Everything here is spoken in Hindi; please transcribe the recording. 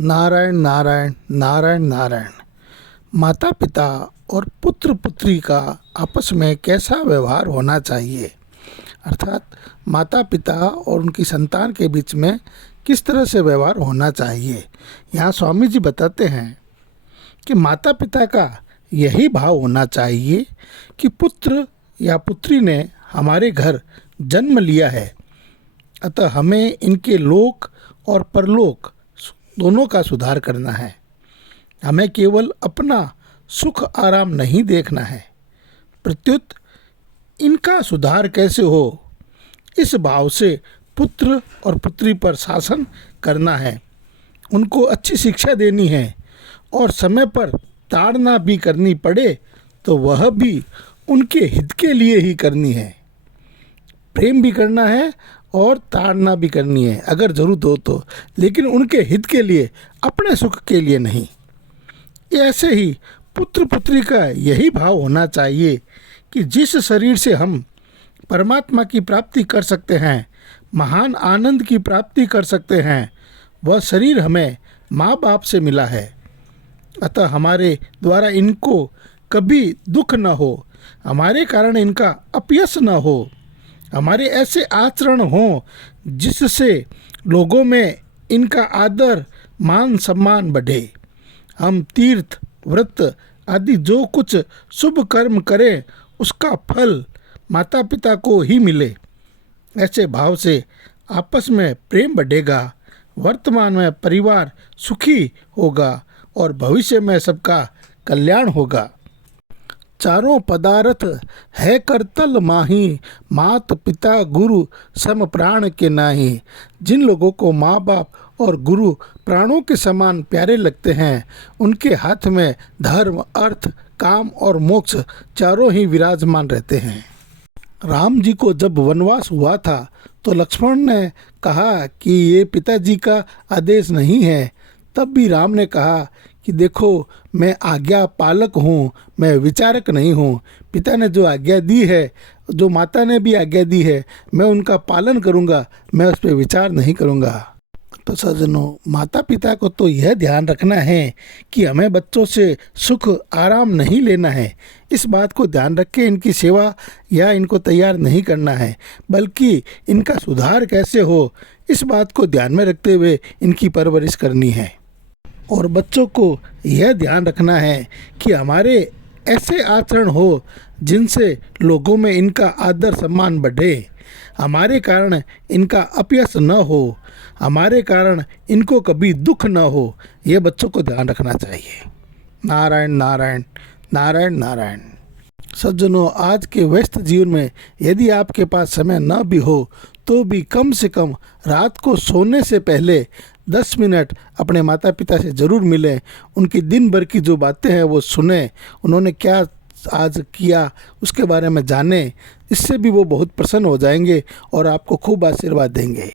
नारायण नारायण नारायण नारायण। माता पिता और पुत्र पुत्री का आपस में कैसा व्यवहार होना चाहिए, अर्थात माता पिता और उनकी संतान के बीच में किस तरह से व्यवहार होना चाहिए। यहाँ स्वामी जी बताते हैं कि माता पिता का यही भाव होना चाहिए कि पुत्र या पुत्री ने हमारे घर जन्म लिया है, अतः हमें इनके लोक और परलोक दोनों का सुधार करना है। हमें केवल अपना सुख आराम नहीं देखना है, प्रत्युत इनका सुधार कैसे हो, इस भाव से पुत्र और पुत्री पर शासन करना है। उनको अच्छी शिक्षा देनी है और समय पर ताड़ना भी करनी पड़े तो वह भी उनके हित के लिए ही करनी है। प्रेम भी करना है और ताड़ना भी करनी है अगर ज़रूरत हो तो, लेकिन उनके हित के लिए, अपने सुख के लिए नहीं। ऐसे ही पुत्र पुत्री का यही भाव होना चाहिए कि जिस शरीर से हम परमात्मा की प्राप्ति कर सकते हैं, महान आनंद की प्राप्ति कर सकते हैं, वह शरीर हमें माँ बाप से मिला है। अतः हमारे द्वारा इनको कभी दुख न हो, हमारे कारण इनका अपयश न हो, हमारे ऐसे आचरण हों जिससे लोगों में इनका आदर मान सम्मान बढ़े। हम तीर्थ व्रत आदि जो कुछ शुभ कर्म करें उसका फल माता पिता को ही मिले। ऐसे भाव से आपस में प्रेम बढ़ेगा, वर्तमान में परिवार सुखी होगा और भविष्य में सबका कल्याण होगा। चारों पदार्थ है करतल माही, मात पिता गुरु सम प्राण के नाही। जिन लोगों को माँ बाप और गुरु प्राणों के समान प्यारे लगते हैं, उनके हाथ में धर्म, अर्थ, काम और मोक्ष चारों ही विराजमान रहते हैं। राम जी को जब वनवास हुआ था तो लक्ष्मण ने कहा कि ये पिताजी का आदेश नहीं है। तब भी राम ने कहा कि देखो, मैं आज्ञा पालक हूँ, मैं विचारक नहीं हूँ। पिता ने जो आज्ञा दी है, जो माता ने भी आज्ञा दी है, मैं उनका पालन करूँगा, मैं उस पर विचार नहीं करूँगा। तो सज्जनों, माता पिता को तो यह ध्यान रखना है कि हमें बच्चों से सुख आराम नहीं लेना है। इस बात को ध्यान रख के इनकी सेवा या इनको तैयार नहीं करना है, बल्कि इनका सुधार कैसे हो, इस बात को ध्यान में रखते हुए इनकी परवरिश करनी है। और बच्चों को यह ध्यान रखना है कि हमारे ऐसे आचरण हो जिनसे लोगों में इनका आदर सम्मान बढ़े, हमारे कारण इनका अपयश न हो, हमारे कारण इनको कभी दुख न हो। यह बच्चों को ध्यान रखना चाहिए। नारायण नारायण नारायण नारायण। सज्जनों, आज के व्यस्त जीवन में यदि आपके पास समय न भी हो तो भी कम से कम रात को सोने से पहले 10 मिनट अपने माता पिता से ज़रूर मिलें। उनकी दिन भर की जो बातें हैं वो सुने, उन्होंने क्या आज किया उसके बारे में जानें। इससे भी वो बहुत प्रसन्न हो जाएंगे और आपको खूब आशीर्वाद देंगे।